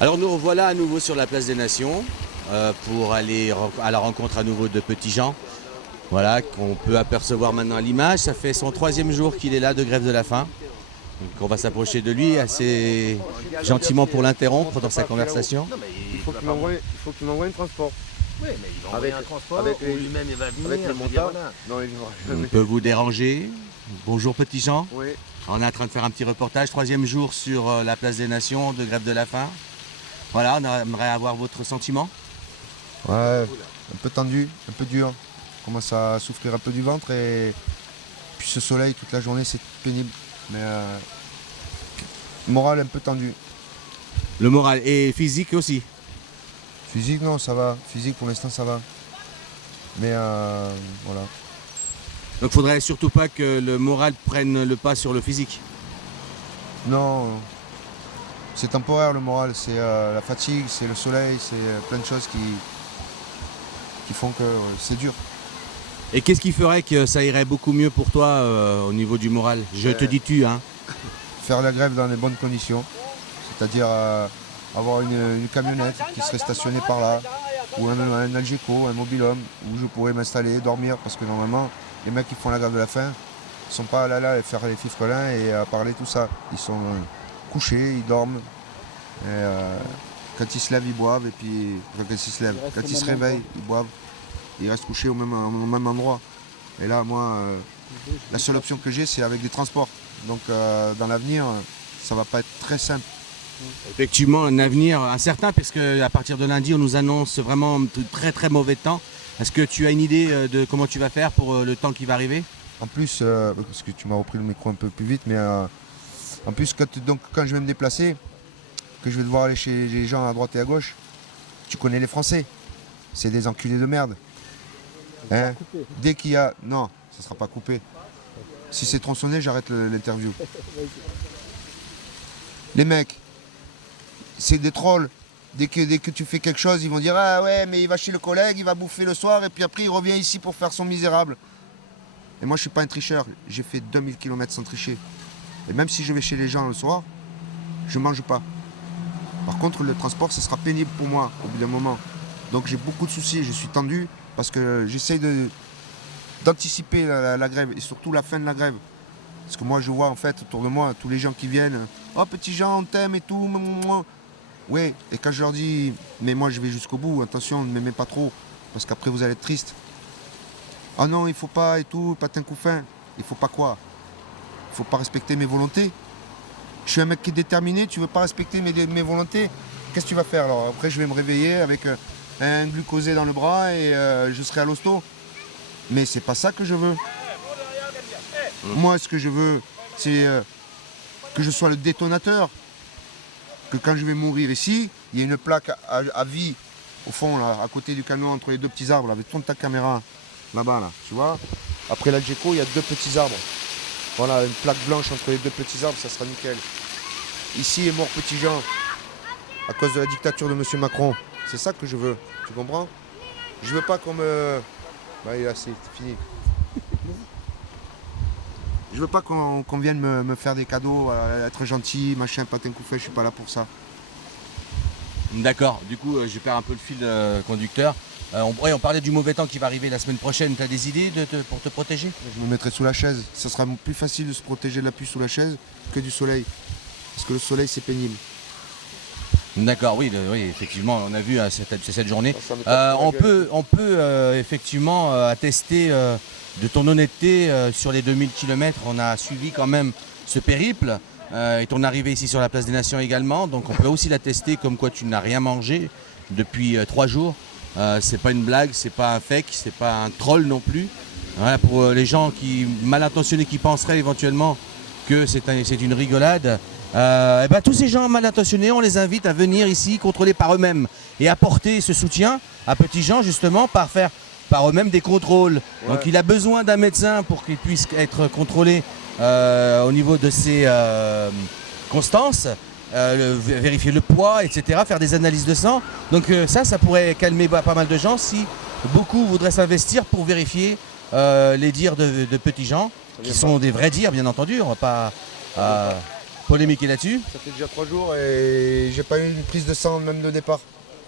Alors nous revoilà à nouveau sur la place des Nations pour aller à la rencontre à nouveau de Petit Jean. Voilà, qu'on peut apercevoir maintenant à l'image. Ça fait son 3e jour qu'il est là de grève de la faim. Donc on va s'approcher de lui assez gentiment pour l'interrompre dans sa conversation. Non, mais Il faut qu'il m'envoie un transport. Oui, mais il va envoyer un transport, avec ou les- lui-même il va venir. Avec le je veux dire, montant. voilà. Non, il On va. peut vous déranger. Bonjour Petit Jean. Oui. On est en train de faire un petit reportage, 3e jour sur la place des Nations de grève de la faim. Voilà, on aimerait avoir votre sentiment. Ouais, un peu tendu, un peu dur. On commence à souffrir un peu du ventre et puis ce soleil toute la journée c'est pénible. Mais moral un peu tendu. Le moral et physique aussi. Physique non ça va. Physique pour l'instant ça va. Mais voilà. Donc il faudrait surtout pas que le moral prenne le pas sur le physique. Non. C'est temporaire le moral, c'est la fatigue, c'est le soleil, c'est plein de choses qui font que c'est dur. Et qu'est-ce qui ferait que ça irait beaucoup mieux pour toi au niveau du moral? Je te dis tu, hein. Faire la grève dans les bonnes conditions, c'est-à-dire avoir une camionnette qui serait stationnée par là, ou un Algeco, un mobil-home, où je pourrais m'installer, dormir, parce que normalement, les mecs qui font la grève de la faim, ils sont pas là à faire les fifrelins et à parler tout ça. Ils sont couchés, ils dorment, et quand ils se lèvent, ils boivent, et puis quand ils se lèvent, quand ils se réveillent, ils boivent, ils restent couchés au même endroit. Et là, moi, la seule option que j'ai, c'est avec des transports. Donc dans l'avenir, ça va pas être très simple. Effectivement, un avenir incertain, parce qu'à partir de lundi, on nous annonce vraiment de très très mauvais temps. Est-ce que tu as une idée de comment tu vas faire pour le temps qui va arriver? En plus, parce que tu m'as repris le micro un peu plus vite, mais en plus, quand je vais me déplacer, que je vais devoir aller chez les gens à droite et à gauche, tu connais les Français. C'est des enculés de merde. Hein? Dès qu'il y a... Non, ça ne sera pas coupé. Si c'est tronçonné, j'arrête l'interview. Les mecs, c'est des trolls. Dès que tu fais quelque chose, ils vont dire « Ah ouais, mais il va chez le collègue, il va bouffer le soir, et puis après il revient ici pour faire son misérable. » Et moi, je ne suis pas un tricheur. J'ai fait 2000 km sans tricher. Et même si je vais chez les gens le soir, je ne mange pas. Par contre, le transport, ce sera pénible pour moi au bout d'un moment. Donc j'ai beaucoup de soucis, je suis tendu parce que j'essaye d'anticiper la grève et surtout la fin de la grève. Parce que moi, je vois en fait autour de moi tous les gens qui viennent « Oh, Petit Jean, on t'aime et tout. » Oui, et quand je leur dis « Mais moi, je vais jusqu'au bout, attention, ne m'aimez pas trop, parce qu'après, vous allez être triste. » « Ah non, il faut pas et tout, patin couffin. » Il faut pas quoi? Il faut pas respecter mes volontés. Je suis un mec qui est déterminé, tu veux pas respecter mes volontés? Qu'est-ce que tu vas faire alors? Après, je vais me réveiller avec un glucosé dans le bras et je serai à l'hosto. Mais c'est pas ça que je veux. Moi, ce que je veux, c'est que je sois le détonateur. Que quand je vais mourir ici, il y ait une plaque à vie au fond, là, à côté du camion, entre les deux petits arbres. Là, avec tourne ta caméra. Là-bas, là, tu vois. Après l'Algeco, il y a 2 petits arbres. Voilà, une plaque blanche entre les 2 petits arbres, ça sera nickel. Ici est mort Petit Jean, à cause de la dictature de M. Macron. C'est ça que je veux, tu comprends? Je veux pas qu'on me... Bah, là, c'est fini. Je veux pas qu'on vienne me faire des cadeaux, être gentil, machin, patin couffin, je suis pas là pour ça. D'accord, du coup je perds un peu le fil conducteur. On parlait du mauvais temps qui va arriver la semaine prochaine. Tu as des idées pour te protéger? Je me mettrai sous la chaise. Ça sera plus facile de se protéger de la pluie sous la chaise que du soleil. Parce que le soleil, c'est pénible. D'accord, oui, oui, effectivement, on a vu cette journée. Ça me tape sur la On peut effectivement attester de ton honnêteté sur les 2000 km. On a suivi quand même ce périple et ton arrivée ici sur la place des Nations également. Donc on peut aussi l'attester comme quoi tu n'as rien mangé depuis 3 jours. C'est pas une blague, c'est pas un fake, c'est pas un troll non plus. Voilà, pour les gens mal intentionnés qui penseraient éventuellement que c'est une rigolade. Tous ces gens mal intentionnés, on les invite à venir ici contrôler par eux-mêmes et apporter ce soutien à Petit Jean justement par faire par eux-mêmes des contrôles. Ouais. Donc il a besoin d'un médecin pour qu'il puisse être contrôlé au niveau de ses constances, vérifier le poids, etc., faire des analyses de sang. Donc ça pourrait calmer pas mal de gens si beaucoup voudraient s'investir pour vérifier les dires de Petit Jean, qui sont des vrais dires bien entendu. On va pas... polémiquer là-dessus. Ça fait déjà 3 jours et j'ai pas eu une prise de sang même de départ.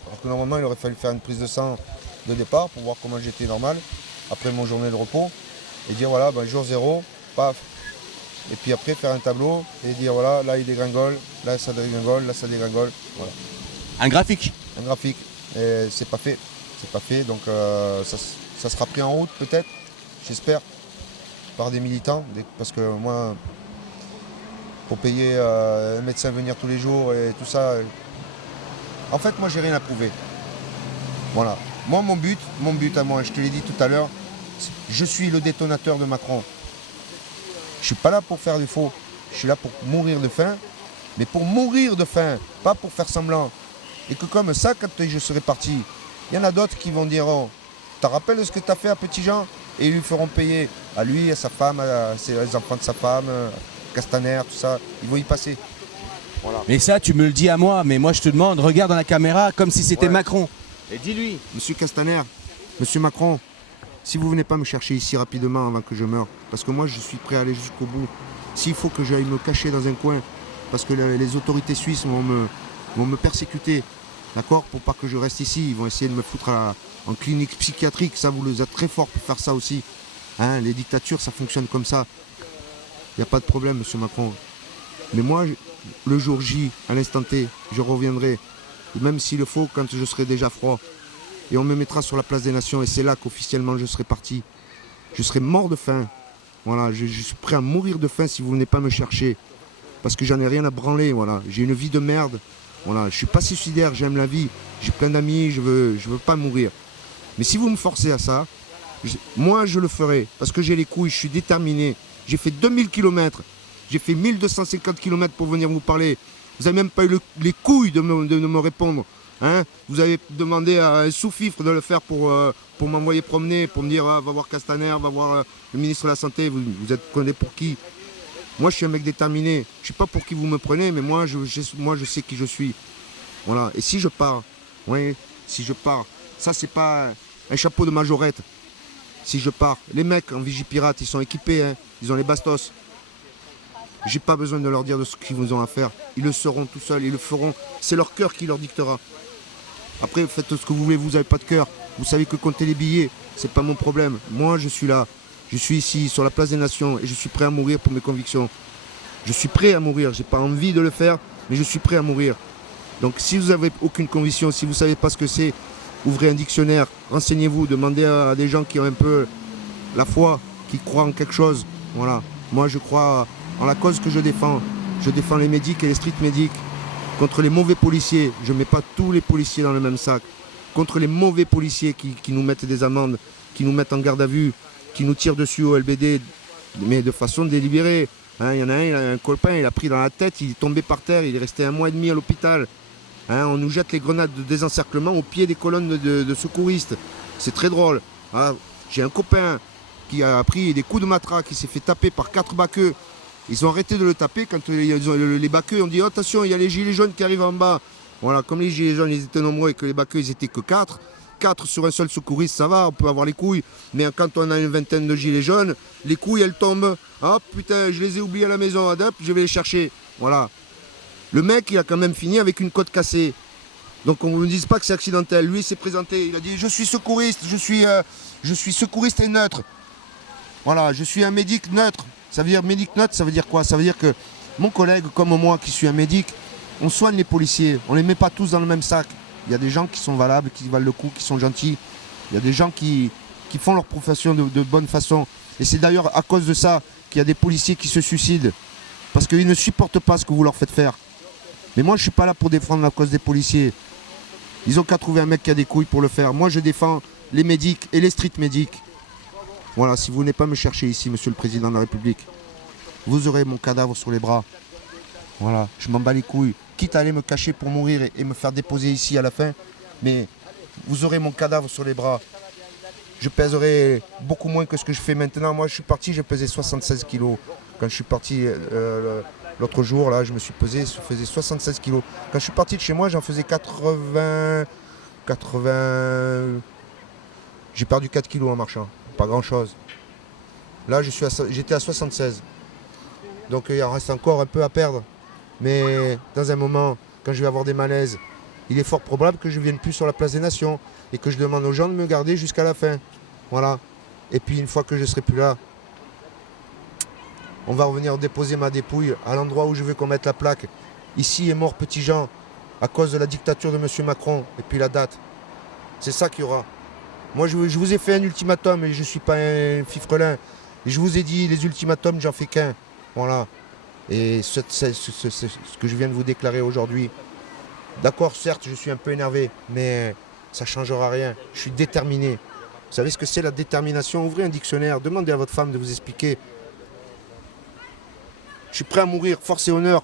Alors que normalement il aurait fallu faire une prise de sang de départ pour voir comment j'étais normal après mon journée de repos et dire voilà jour 0, paf. Et puis après faire un tableau et dire voilà là il dégringole, là ça dégringole, là ça dégringole. Voilà. Un graphique. Un graphique. Et c'est pas fait. C'est pas fait donc ça sera pris en route peut-être, j'espère, par des militants parce que moi pour payer un médecin venir tous les jours et tout ça. En fait, moi, j'ai rien à prouver. Voilà. Moi, mon but à moi, je te l'ai dit tout à l'heure, je suis le détonateur de Macron. Je suis pas là pour faire du faux. Je suis là pour mourir de faim, mais pour mourir de faim, pas pour faire semblant. Et que comme ça, quand je serai parti, il y en a d'autres qui vont dire oh, tu te rappelles ce que tu as fait à Petit Jean? Et ils lui feront payer à lui, à sa femme, à les enfants de sa femme. Castaner, tout ça, ils vont y passer. Voilà. Mais ça, tu me le dis à moi, mais moi je te demande, regarde dans la caméra comme si c'était Macron. Et dis-lui. Monsieur Castaner, monsieur Macron, si vous venez pas me chercher ici rapidement avant que je meure, parce que moi je suis prêt à aller jusqu'au bout. S'il faut que j'aille me cacher dans un coin, parce que les autorités suisses vont me persécuter, d'accord, pour pas que je reste ici, ils vont essayer de me foutre en clinique psychiatrique, ça vous êtes très fort pour faire ça aussi. Hein, les dictatures, ça fonctionne comme ça. Il n'y a pas de problème, monsieur Macron. Mais moi, le jour J, à l'instant T, je reviendrai. Même s'il le faut, quand je serai déjà froid. Et on me mettra sur la place des Nations. Et c'est là qu'officiellement je serai parti. Je serai mort de faim. Voilà, je suis prêt à mourir de faim si vous ne venez pas me chercher. Parce que j'en ai rien à branler. Voilà. J'ai une vie de merde. Voilà. Je ne suis pas suicidaire, j'aime la vie. J'ai plein d'amis, je veux pas mourir. Mais si vous me forcez à ça, moi je le ferai. Parce que j'ai les couilles, je suis déterminé. J'ai fait 2000 km, j'ai fait 1250 km pour venir vous parler. Vous n'avez même pas eu les couilles de me répondre. Hein, vous avez demandé à un sous-fifre de le faire pour m'envoyer promener, pour me dire va voir Castaner, va voir le ministre de la Santé. Vous êtes connais pour qui? Moi je suis un mec déterminé. Je ne sais pas pour qui vous me prenez, mais moi je sais qui je suis. Voilà. Et si je pars, ça c'est pas un chapeau de majorette. Si je pars, les mecs en Vigipirate, ils sont équipés, hein, ils ont les bastos. J'ai pas besoin de leur dire de ce qu'ils vous ont à faire. Ils le sauront tout seuls, ils le feront. C'est leur cœur qui leur dictera. Après, faites ce que vous voulez, vous n'avez pas de cœur. Vous savez que compter les billets, c'est pas mon problème. Moi, je suis là. Je suis ici, sur la place des Nations, et je suis prêt à mourir pour mes convictions. Je suis prêt à mourir. J'ai pas envie de le faire, mais je suis prêt à mourir. Donc, si vous n'avez aucune conviction, si vous ne savez pas ce que c'est, ouvrez un dictionnaire, renseignez-vous, demandez à des gens qui ont un peu la foi, qui croient en quelque chose. Voilà. Moi, je crois en la cause que je défends. Je défends les médics et les street médics. Contre les mauvais policiers, je ne mets pas tous les policiers dans le même sac. Contre les mauvais policiers qui nous mettent des amendes, qui nous mettent en garde à vue, qui nous tirent dessus au LBD, mais de façon délibérée. Hein, il y en a un copain, il a pris dans la tête, il est tombé par terre, il est resté 1 mois et demi à l'hôpital. Hein, on nous jette les grenades de désencerclement au pied des colonnes de secouristes. C'est très drôle. Ah, j'ai un copain qui a pris des coups de matraque, qui s'est fait taper par 4 baqueux. Ils ont arrêté de le taper quand les baqueux ont dit oh, attention, il y a les gilets jaunes qui arrivent en bas. Voilà, comme les gilets jaunes ils étaient nombreux et que les baqueux ils étaient que 4 sur un seul secouriste, ça va, on peut avoir les couilles. Mais quand on a une vingtaine de gilets jaunes, les couilles elles tombent. Ah putain, je les ai oubliés à la maison, adap, je vais les chercher. Voilà. Le mec il a quand même fini avec une côte cassée. Donc on ne me dise pas que c'est accidentel. Lui il s'est présenté, il a dit je suis secouriste, je suis secouriste et neutre. Voilà, je suis un médic neutre. Ça veut dire médic neutre, ça veut dire quoi? Ça veut dire que mon collègue comme moi qui suis un médic, on soigne les policiers, on ne les met pas tous dans le même sac. Il y a des gens qui sont valables, qui valent le coup, qui sont gentils. Il y a des gens qui font leur profession de bonne façon. Et c'est d'ailleurs à cause de ça qu'il y a des policiers qui se suicident. Parce qu'ils ne supportent pas ce que vous leur faites faire. Mais moi je ne suis pas là pour défendre la cause des policiers. Ils ont qu'à trouver un mec qui a des couilles pour le faire. Moi je défends les médics et les street médics. Voilà, si vous venez pas me chercher ici, monsieur le président de la République, vous aurez mon cadavre sur les bras. Voilà, je m'en bats les couilles. Quitte à aller me cacher pour mourir et me faire déposer ici à la fin, mais vous aurez mon cadavre sur les bras. Je pèserai beaucoup moins que ce que je fais maintenant. Moi, je suis parti, je pesais 76 kilos. Quand je suis parti l'autre jour, là, je me suis pesé, je faisais 76 kilos. Quand je suis parti de chez moi, j'en faisais 80... J'ai perdu 4 kilos en marchant. Pas grand chose. Là j'étais à 76. Donc il en reste encore un peu à perdre. Mais dans un moment, quand je vais avoir des malaises, il est fort probable que je ne vienne plus sur la place des Nations et que je demande aux gens de me garder jusqu'à la fin. Voilà. Et puis une fois que je ne serai plus là, on va revenir déposer ma dépouille à l'endroit où je veux qu'on mette la plaque. Ici est mort petit Jean à cause de la dictature de M. Macron. Et puis la date. C'est ça qu'il y aura. Moi, je vous ai fait un ultimatum et je ne suis pas un fifrelin. Et je vous ai dit, les ultimatums, j'en fais qu'un. Voilà. Et ce que je viens de vous déclarer aujourd'hui, d'accord, certes, je suis un peu énervé, mais ça ne changera rien. Je suis déterminé. Vous savez ce que c'est la détermination? Ouvrez un dictionnaire, demandez à votre femme de vous expliquer. Je suis prêt à mourir, force et honneur.